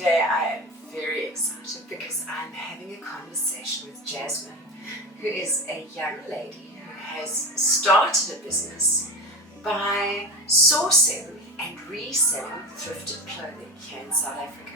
today I am very excited because I'm having a conversation with Jasmine, who is a young lady who has started a business by sourcing and reselling thrifted clothing here in South Africa.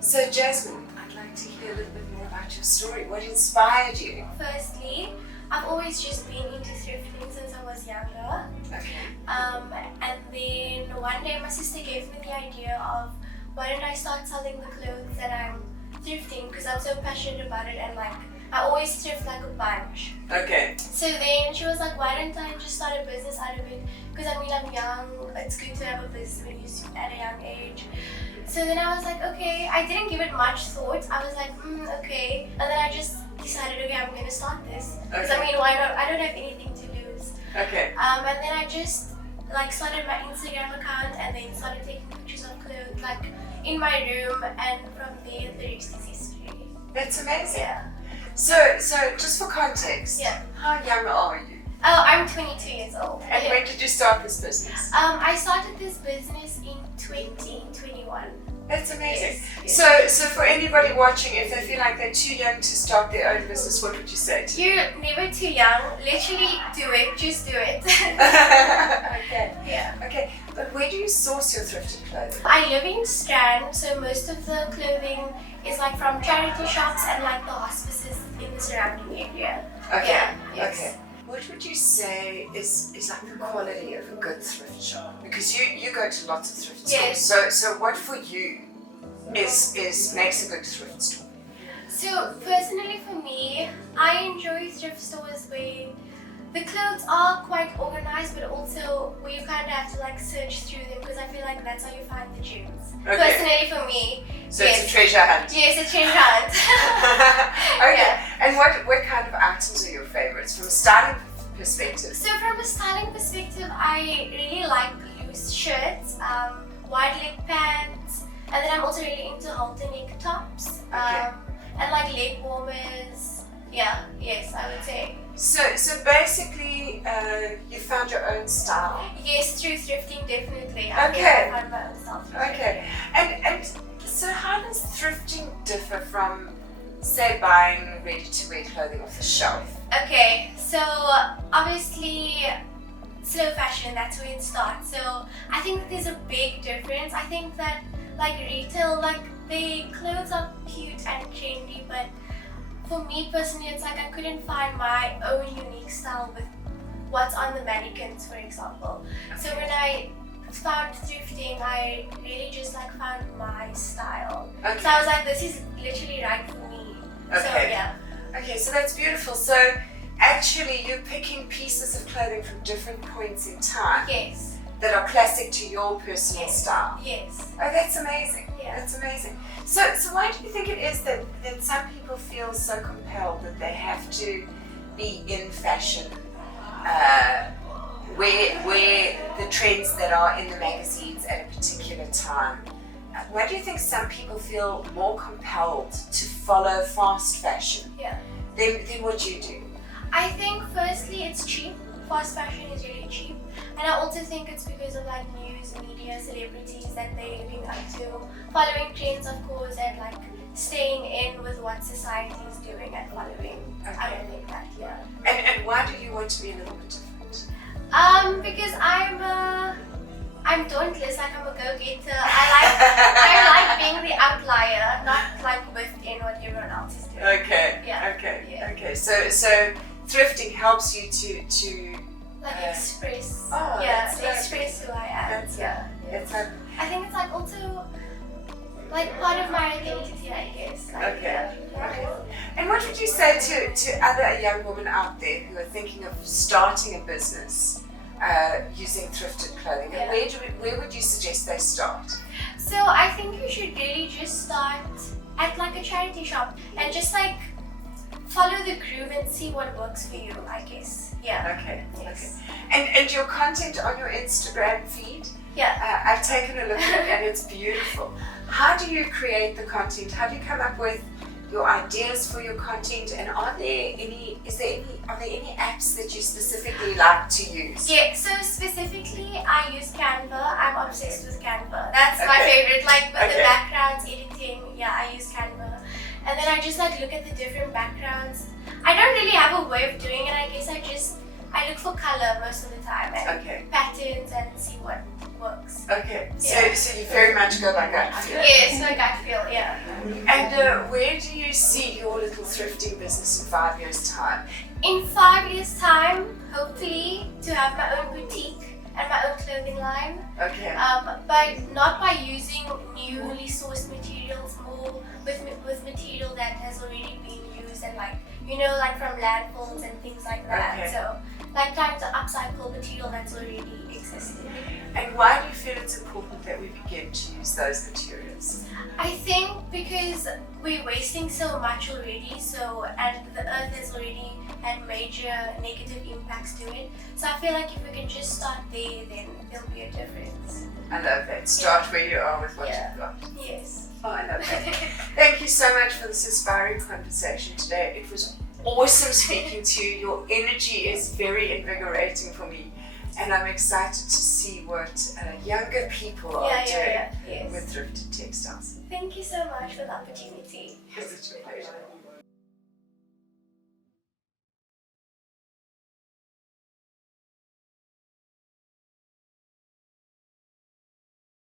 So Jasmine, I'd like to hear a little bit more about your story. What inspired you? Firstly, I've always just been into thrifting since I was younger. Okay. And then one day my sister gave me the idea of why don't I start selling the clothes that I'm thrifting, because I'm so passionate about it, and like I always thrift like a bunch. Okay. So then she was like, why don't I just start a business out of it? Because I mean, I'm young, it's good to have a business when you're at a young age. So then I was like, okay, I didn't give it much thought. I was like, okay. And then I just decided, okay, I'm gonna start this. Because I mean, why not? I don't have anything to lose. Okay. And then I just like started my Instagram account and then started taking pictures of clothes like in my room, and from there the rest is history. That's amazing. Yeah. So just for context, Yeah. how young are you? Oh, I'm 22 years old. And when did you start this business? I started this business in 2021. That's amazing. Yes. So for anybody watching, if they feel like they're too young to start their own business, what would you say to them? You're never too young. Literally do it. Just do it. Okay. Yeah. Okay. But where do you source your thrifted clothing? I live in Strand, so most of the clothing is like from charity shops and like the hospices in the surrounding area. Okay. Yeah. Yes. Okay. What would you say is like the quality of a good thrift shop? Because you go to lots of thrift Yes. stores. So what for you is makes a good thrift store? So personally for me, I enjoy thrift stores where the clothes are quite organized, but also where you kind of have to like search through them, because I feel like that's how you find the gems. Okay. Personally for me. So yes. it's a treasure hunt. Yes, a treasure hunt. Okay. Yeah. And what kind of items are your favorites from a styling perspective? So from a styling perspective, I really like loose shirts, wide leg pants, and then I'm also really into halter neck tops, Okay. and like leg warmers. Yeah, yes, I would say. So basically, you found your own style. Yes, through thrifting, definitely. I Okay. found my own style through Okay. thrifting. And so how does thrifting differ from, say, buying ready-to-wear clothing off the shelf? Okay, so obviously slow fashion, that's where it starts. So I think that there's a big difference. I think that like retail, like the clothes are cute and trendy, but for me personally, it's like I couldn't find my own unique style with what's on the mannequins, for example. So when I found thrifting, I really just like found my style. Okay. So I was like, this is literally right for me. So Okay. yeah. Okay, so that's beautiful. So actually you're picking pieces of clothing from different points in time Yes. that are classic to your personal Yes. style. Yes. Oh, that's amazing. Yeah. That's amazing. So why do you think it is that some people feel so compelled that they have to be in fashion, where the trends that are in the magazines at a particular time? Why do you think some people feel more compelled to follow fast fashion Yeah. than what you do? I think firstly it's cheap. Fast fashion is really cheap. And I also think it's because of like news, media, celebrities that they're looking up to, following trends of course, and like staying in with what society is doing and following. Okay. I don't think that, yeah. And why do you want to be a little bit different? Because I'm dauntless, like I'm a go-getter. I like being the outlier, not like within what everyone else is doing. Okay. Yeah. Okay. Yeah. Okay. So thrifting helps you to Like express, oh, yeah, that's lovely. express who I am. That's yeah. it's a, I think it's like also like part of my identity, I guess. Like, Okay. yeah. Okay. And what would you say to other young women out there who are thinking of starting a business using thrifted clothing? And Yeah. where would you suggest they start? So I think you should really just start at like a charity shop and just like follow the groove and see what works for you, I guess. Yeah. Okay. Yes. Okay. And your content on your Instagram feed, Yeah. I've taken a look at it and it's beautiful. How do you create the content? How do you come up with your ideas for your content, and are there any apps that you specifically like to use? Yeah, so specifically I use Canva. I'm obsessed with Canva. That's my favorite. Like with the backgrounds, editing, I use Canva. And then I just like look at the different backgrounds. I don't really have a way of doing it. I guess I look for color most of the time and patterns and see what works. Okay, so you very much go by gut feel. Yes, my gut feel, yeah. And where do you see your little thrifting business in 5 years' time? In 5 years' time, hopefully to have my own boutique and my own clothing line. Okay. But not by using newly sourced materials, more with material that has already been used and like from landfills and things like that. Okay. So like trying to upcycle material that's already existing. And why do you feel it's important that we begin to use those materials? I think because we're wasting so much already, and the earth has already had major negative impacts to it. So I feel like if we can just start there, then there'll be a difference. I love that. Start where you are with what you've got. Yes. Oh, I love that. Thank you so much for this inspiring conversation today. It was awesome speaking to you. Your energy is very invigorating for me. And I'm excited to see what younger people are doing with thrifted textiles. Thank you so much for the opportunity. It's a pleasure.